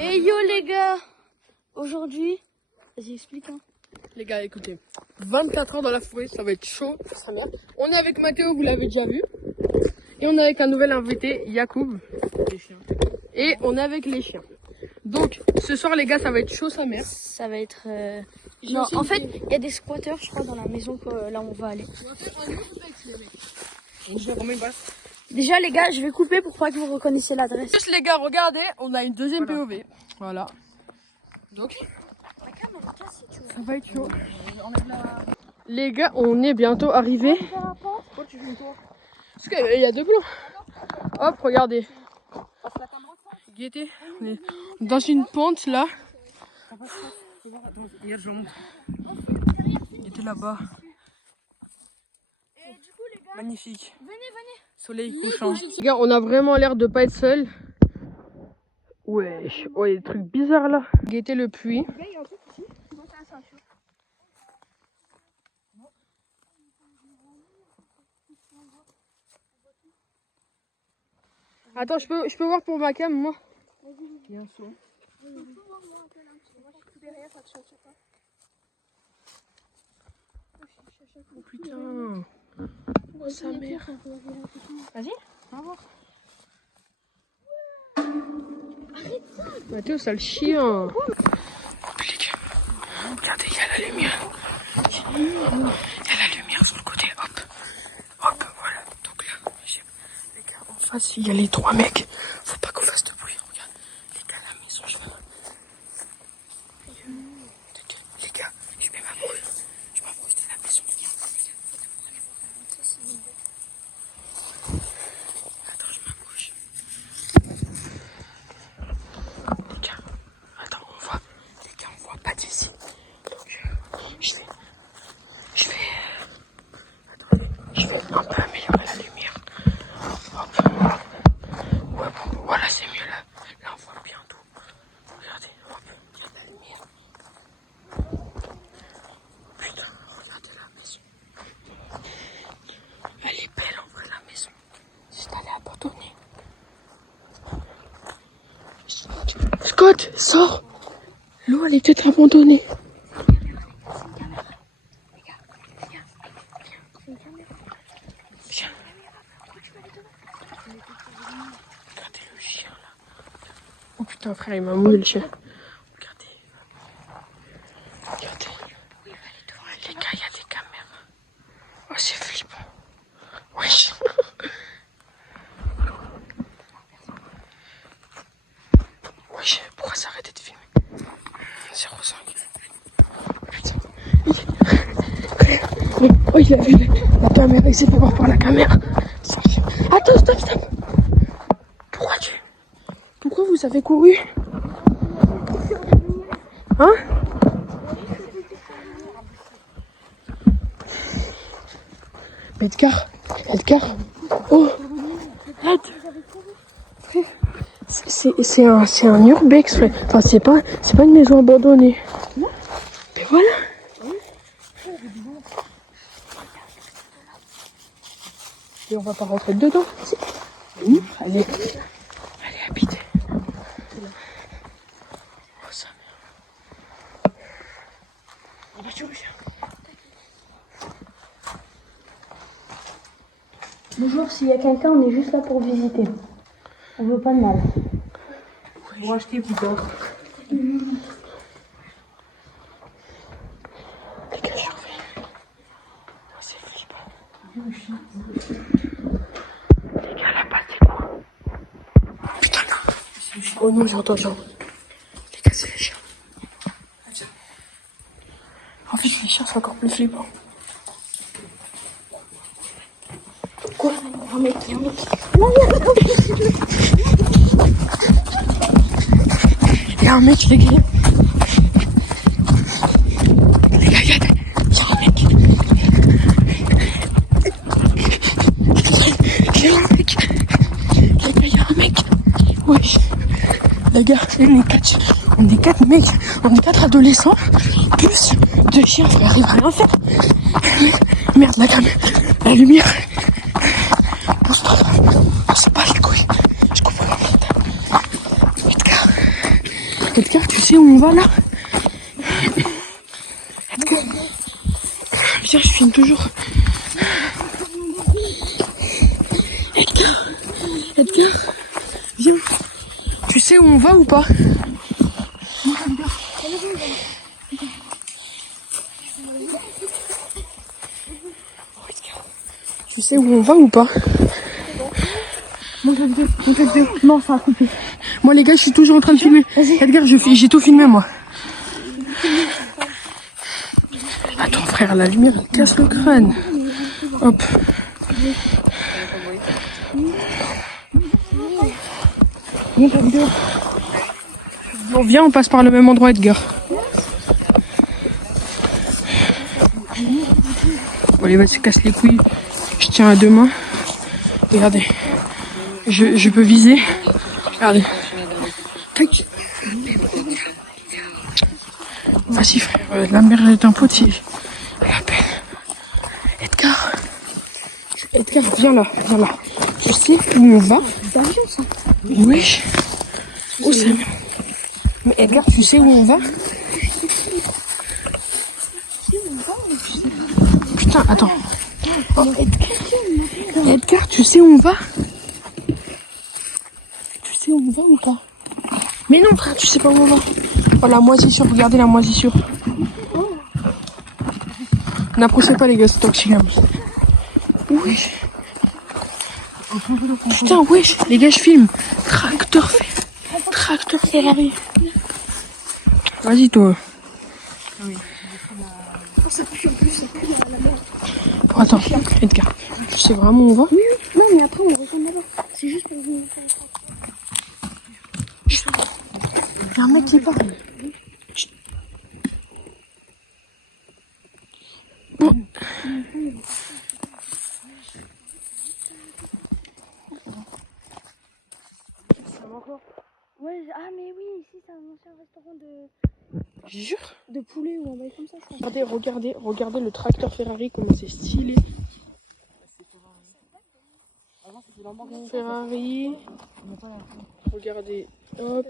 Et yo les gars, aujourd'hui, vas-y explique hein. Les gars, écoutez, 24 heures dans la forêt, ça va être chaud, ça merde. On est avec Mathéo, vous l'avez déjà vu. Et on est avec un nouvel invité, Yacoub. Et on est avec les chiens. Donc, ce soir les gars, ça va être chaud, sa mère. Ça va être... Non, en fait, il y a des squatteurs, je crois, dans la maison que là on va aller. On va faire un autre texte, les mecs. Je remets une basse. Déjà les gars, je vais couper pour pas que vous reconnaissiez l'adresse. Juste les gars, regardez, on a une deuxième POV. Voilà. Donc, ça va être chaud. Les gars, on est bientôt arrivés. Parce qu'il y a deux plans. Hop, regardez. Guettez, on est dans une pente là. Guettez là-bas. Magnifique. Soleil couchant. Les gars, on a vraiment l'air de pas être seul. Ouais, il y a des trucs bizarres là. Guettez le puits. Attends, je peux voir pour ma cam, moi. Il y a un saut. Oh putain. Oh sa mère. Vas-y, va voir. Mathéo, ça le chien. Compliqué. Regardez, il y a la lumière. Il y a la lumière sur le côté, hop. Hop, voilà. Donc là, les gars, en face, il y a les trois mecs. Faut pas qu'on fasse de bruit. Regarde, les gars, la maison, je vais. Les gars, je vais m'approcher. Je m'approche de la maison. Attends, je m'approche. Les gars, attends, on voit. Les gars, on voit pas d'ici. Donc, je vais. Attendez, je vais un peu améliorer la lumière. Hop. Ouais, bon, voilà, c'est mieux là. Là, on voit bien tout. Regardez, hop, il y a de la lumière. Putain, regardez la maison. Elle est belle en vrai, la maison. Juste aller abandonner. Scott, sors. L'eau, elle est peut-être abandonnée. Viens. Regardez le chien là. Oh putain frère, il m'a mouillé le chien. Regardez. Regardez. Les gars, il y a des caméras. Oh c'est flippant. Wesh. Wesh, pourquoi ça arrête de filmer? 0,5. Putain. Oh il a vu la caméra, il s'est fait voir par la caméra. Attends, stop. Pourquoi vous avez couru? Hein? Edgar. Oh, aide. C'est un urbex, frère. Enfin, c'est pas une maison abandonnée. Mais voilà. Et on va pas rentrer dedans. Elle est habitée. Oh sa mère. Bonjour, s'il y a quelqu'un, on est juste là pour visiter. On veut pas de mal. Pour acheter plus tard. Les gars, je reviens. C'est flippant. Les gars, là-bas, c'est quoi? Putain, là. Oh non, j'entends. Les gars, c'est les chiens. En fait, les chiens sont encore plus flippants. Quoi? Un mec. Il y a un mec, les gars. Les gars, il y a un mec. Il y a un mec. Wesh. Les gars, on est quatre mecs. On est quatre adolescents. Plus deux chiens, frère. Il va rien faire. Merde, la lumière. Pousse pas. On se bat les couilles. Je comprends pas. Edgar, tu sais où on va là? Edgar, viens, je filme toujours. Edgar, viens. Tu sais où on va ou pas? Tu sais où on va ou pas? Monte la vidéo. Non, ça a coupé. Moi les gars, je suis toujours en train de filmer. Edgar, j'ai tout filmé moi. Attends frère, la lumière elle casse le crâne. Hop. Monte la vidéo. Bon, viens, on passe par le même endroit, Edgar. Bon, allez, vas-y, casse les couilles. Je tiens à deux mains. Regardez. Je peux viser. Regardez. Tac. Vas-y, frère. La mère est un pote. Elle appelle. Edgar. Edgar, viens là. Viens là. Tu sais où on va? D'avion, ça. Wesh. Oh, c'est bien. Mais Edgar, tu sais où on va? Putain, attends. Oh, Edgar, tu sais où on va? Tu sais où on va ou pas? Mais non, frère, tu sais pas où on va. Oh, la moisissure, regardez la moisissure. N'approchez pas, les gars, c'est toxique. Wesh. Putain, wesh, les gars, je filme. Tracteur Ferrari. Vas-y, toi. Ça pue en plus, ça pue la merde. Oh, attends, Edgar, tu sais vraiment où on va? Oui, non, mais après on retourne là-bas. C'est juste pour venir faire ça. Il y a un mec qui parle. Chut. Bon. Ouais, ah mais oui, ici c'est un ancien restaurant Jure. de poulet ou un bail comme ça, je crois. Regardez le tracteur Ferrari, comment c'est stylé. Ferrari. Regardez, hop.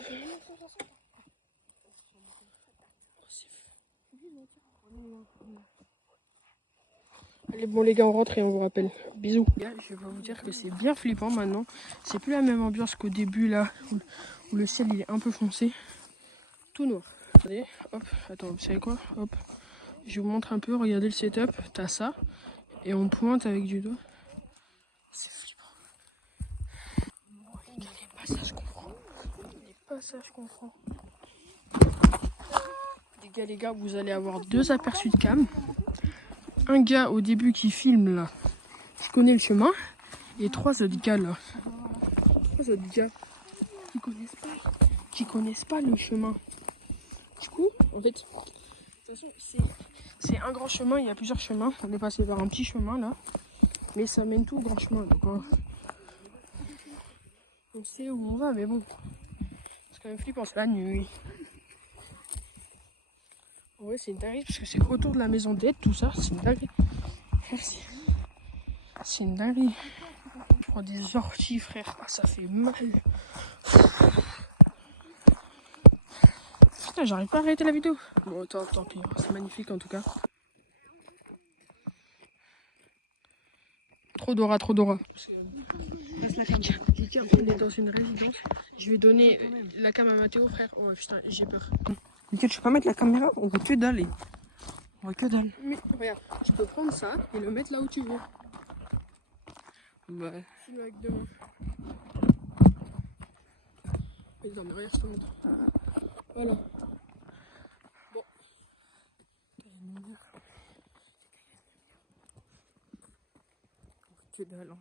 Allez, bon les gars, on rentre et on vous rappelle. Bisous. Je vais vous dire que c'est bien flippant maintenant. C'est plus la même ambiance qu'au début là, où le ciel il est un peu foncé. Tout noir. Regardez, hop, attends, vous savez quoi? Hop, je vous montre un peu, regardez le setup. T'as ça, et on pointe avec du doigt. C'est flippant. Les gars, les passages qu'on prend. Les passages qu'on prend. Les gars, vous allez avoir deux aperçus de cam. Un gars au début qui filme là, je connais le chemin, et trois autres gars là. Trois autres gars qui connaissent pas le chemin. Du coup, en fait, de toute façon, c'est un grand chemin, il y a plusieurs chemins. On est passé par un petit chemin là, mais ça mène tout au grand chemin. Donc on sait où on va, mais bon, c'est quand même flippant, c'est la nuit. En vrai, c'est une dinguerie parce que c'est autour de la maison d'aide, tout ça, c'est une dinguerie. C'est une dinguerie. Je prends des orties, frère. Ah, ça fait mal. Putain, j'arrive pas à arrêter la vidéo. Bon, tant pis. C'est magnifique en tout cas. Trop Dora, trop Dora. Les gars, on est dans une résidence. Je vais donner la cam à Mathéo, frère. Oh putain, j'ai peur. Nickel, je peux pas mettre la caméra. On voit que dalle. On voit que dalle. Mais regarde, tu peux prendre ça et le mettre là où tu veux. Ouais. File avec deux mains. Dans mes regarde, je te montre. Voilà. Bon. Que dalle.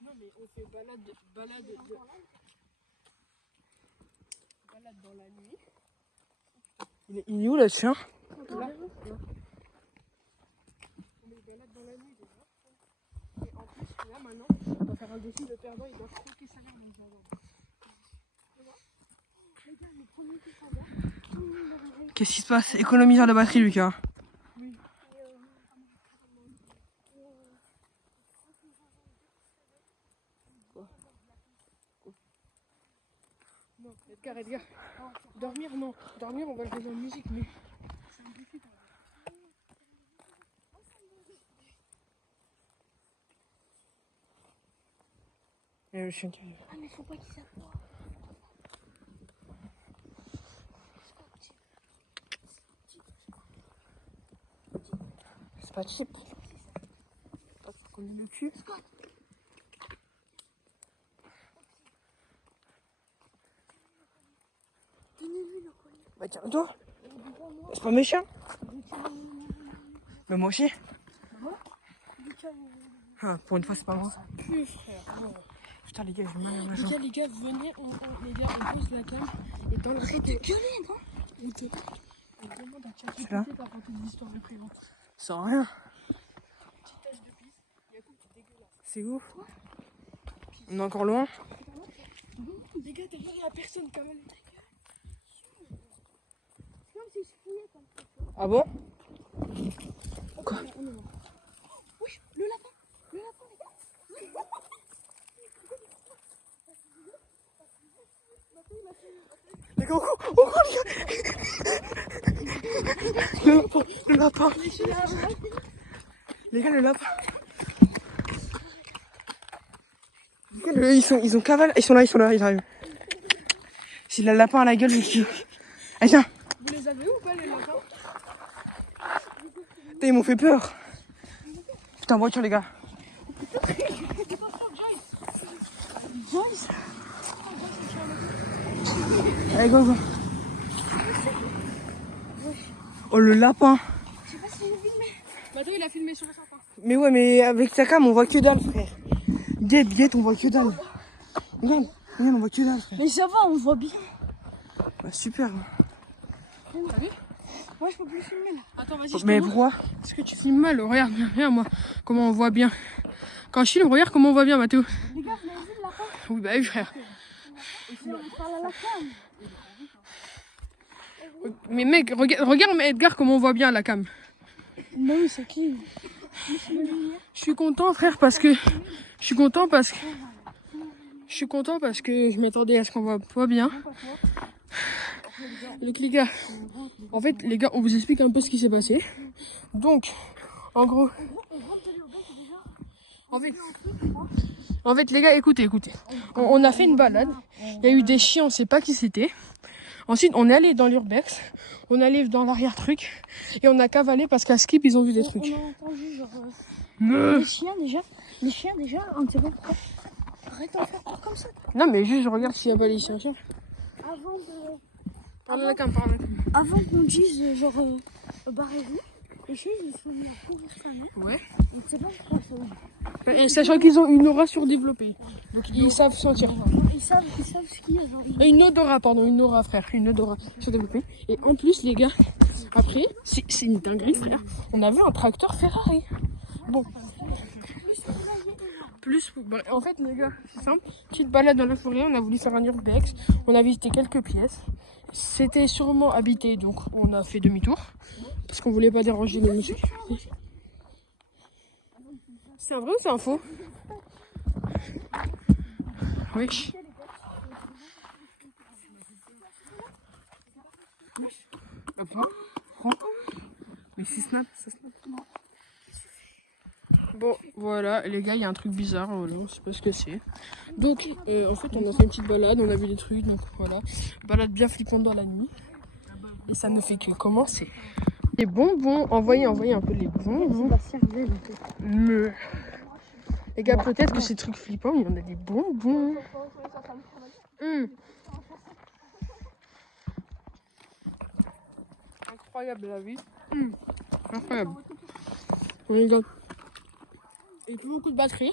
Non mais on fait balade dans la nuit. Il est où le chien? Là. On est balade dans la nuit déjà. Et en plus là maintenant, on va faire un défi, le perdant il doit croquer sa mère dans le jardin. Qu'est-ce qui se passe? Économiseur de batterie, Lucas. Oui. Non, Edgar. Dormir, non. Dormir, on va jouer dans la musique, mais... C'est un défi, quand même. Et le chien qui vient. Ah, mais faut pas qu'il s'accroche. C'est pas cheap. Pas qu'on ait le cul. Donnez-lui le collier. Bah tiens-toi. C'est pas méchant. Mais moi aussi. Ah, pour une fois, c'est pas moi. Plus, frère. Putain, les gars, j'ai mal à ma jambe. Les gars, venez, on pose la cam. Et dans le Arrête de gueuler, non? on demande à Tu là ChatGPT de raconter des histoires de prévente. Sans rien. Petite tache de pisse, Yacoub, t'es dégueulasse. C'est où? On est encore loin? Les gars, t'as vu la personne quand même. Comme si je fouillais comme ça. Ah bon? Quoi? Oui, le lapin, les gars. Les gars, le lapin. Les gars, le lapin. Les gars, ils ont cavale. Ils sont là, ils arrivent. S'il a le lapin à la gueule, je suis. Allez, viens. Vous les avez ou pas les lapins? Putain, ils m'ont fait peur. Putain, en voiture, les gars. Joyce. Allez, go. Oh, le lapin. Je sais pas si j'ai filmé. Attends, il a filmé sur le sapin. Mais ouais, mais avec sa cam, on voit que dalle, frère. Guette, on voit que dalle. Regarde, on voit que dalle, frère. Mais ça va, on voit bien. Bah, super. T'as vu? Moi, je peux plus filmer là. Attends, vas-y, je Mais te montre. pourquoi? Parce que tu filmes mal. Regarde, moi, comment on voit bien. Quand je filme, regarde comment on voit bien, Mathéo. Les gars, vous avez vu le lapin? Oui, bah oui, frère. Il parle à la cam. Mais mec, regarde Edgar, comment on voit bien à la cam. Mais oui, c'est qui? Je suis content, frère, parce que je m'attendais à ce qu'on voit pas bien. Donc les gars, en fait, on vous explique un peu ce qui s'est passé. Donc, en gros, en fait, les gars, écoutez. On a fait une balade. Il y a eu des chiens, on sait pas qui c'était. Ensuite, on est allé dans l'urbex. On est allé dans l'arrière-truc. Et on a cavalé parce qu'à Skip, ils ont vu des trucs. On a entendu genre Mais... les chiens déjà, on ne sait pas pourquoi. Arrête d'en faire peur comme ça. Non, mais juste, je regarde s'il y a pas les chiens. Avant de... Parle à la cam, parle à la cam. Avant qu'on dise genre barrez-vous, les chiens ils sont mis à courir sa mère. Ouais. On ne sait pas pourquoi ça. Et sachant qu'ils ont une aura surdéveloppée. Donc ils savent sentir. Ils savent ce qu'il y a genre. Une odorat, frère. Une odorat surdéveloppée. Et en plus, les gars, après, c'est une dinguerie, frère. On a vu un tracteur Ferrari. Bon. Bah, en fait, les gars, c'est simple. Petite balade dans la forêt, on a voulu faire un urbex. On a visité quelques pièces. C'était sûrement habité, donc on a fait demi-tour. Parce qu'on voulait pas déranger les messieurs. C'est un vrai ou c'est un faux? Oui. Mais c'est snap, ça snap. Bon, voilà, les gars, il y a un truc bizarre, voilà, on sait pas ce que c'est. Donc, en fait, on a fait une petite balade, on a vu des trucs, donc voilà. Balade bien flippante dans la nuit. Et ça ne fait que commencer. Les bonbons, envoyez un peu les bonbons. Mais... Les gars, peut-être que ces trucs flippants, il y en a des bonbons. Incroyable la vie. Incroyable. Bon, les gars. Et plus beaucoup de batterie.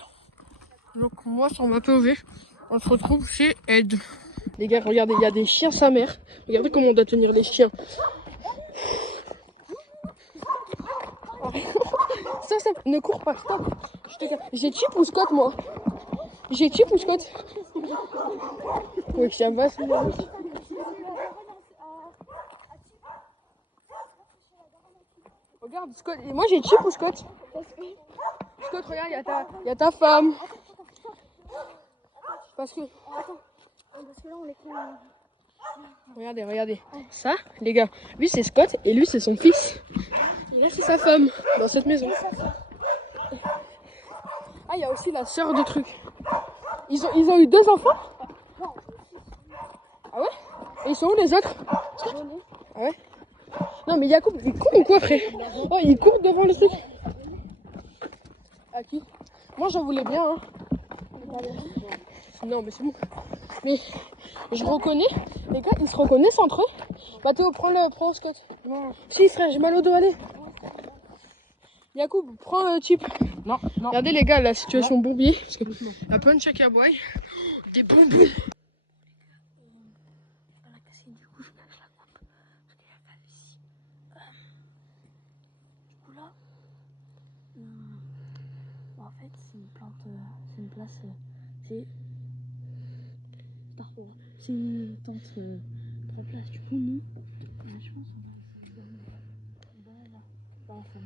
Donc moi sur ma POV, on se retrouve chez Ed. Les gars, regardez, il y a des chiens sa mère. Regardez comment on doit tenir les chiens. Ça, ne cours pas, stop. J'ai Chip ou Scott, moi? J'ai Chip ou Scott? Oui, ça va, c'est bien. Regarde, Scott. Et moi, j'ai Chip ou Scott? Scott, regarde, il y a ta femme. Parce que... Parce que là, on les prend. Regardez, regardez. Ça, les gars, lui c'est Scott et lui c'est son fils. Et là c'est sa femme dans cette maison. Ah, il y a aussi la sœur de truc. Ils ont eu 2 enfants? Ah ouais? Et ils sont où les autres? Ah ouais? Non mais Yacoub, il court ou quoi frère? Oh, il court devant le truc. À qui? Moi j'en voulais bien hein. Non mais c'est bon. Mais je reconnais, les gars ils se reconnaissent entre eux. Mathéo, prends Scott. Non. Si frère, j'ai mal au dos, allez. Yacoub, prends le type. Non, non. Regardez les gars, la situation bourbier. Parce qu'il y a plein de chèques à boire. Des bonbons. On l'a cassé, du coup je casse la coupe. Parce qu'il y a pas ici. Du coup là, en fait c'est une plante, c'est une place, c'est une tente 3 places. Du coup nous, je pense on va là. Là, c'est bon.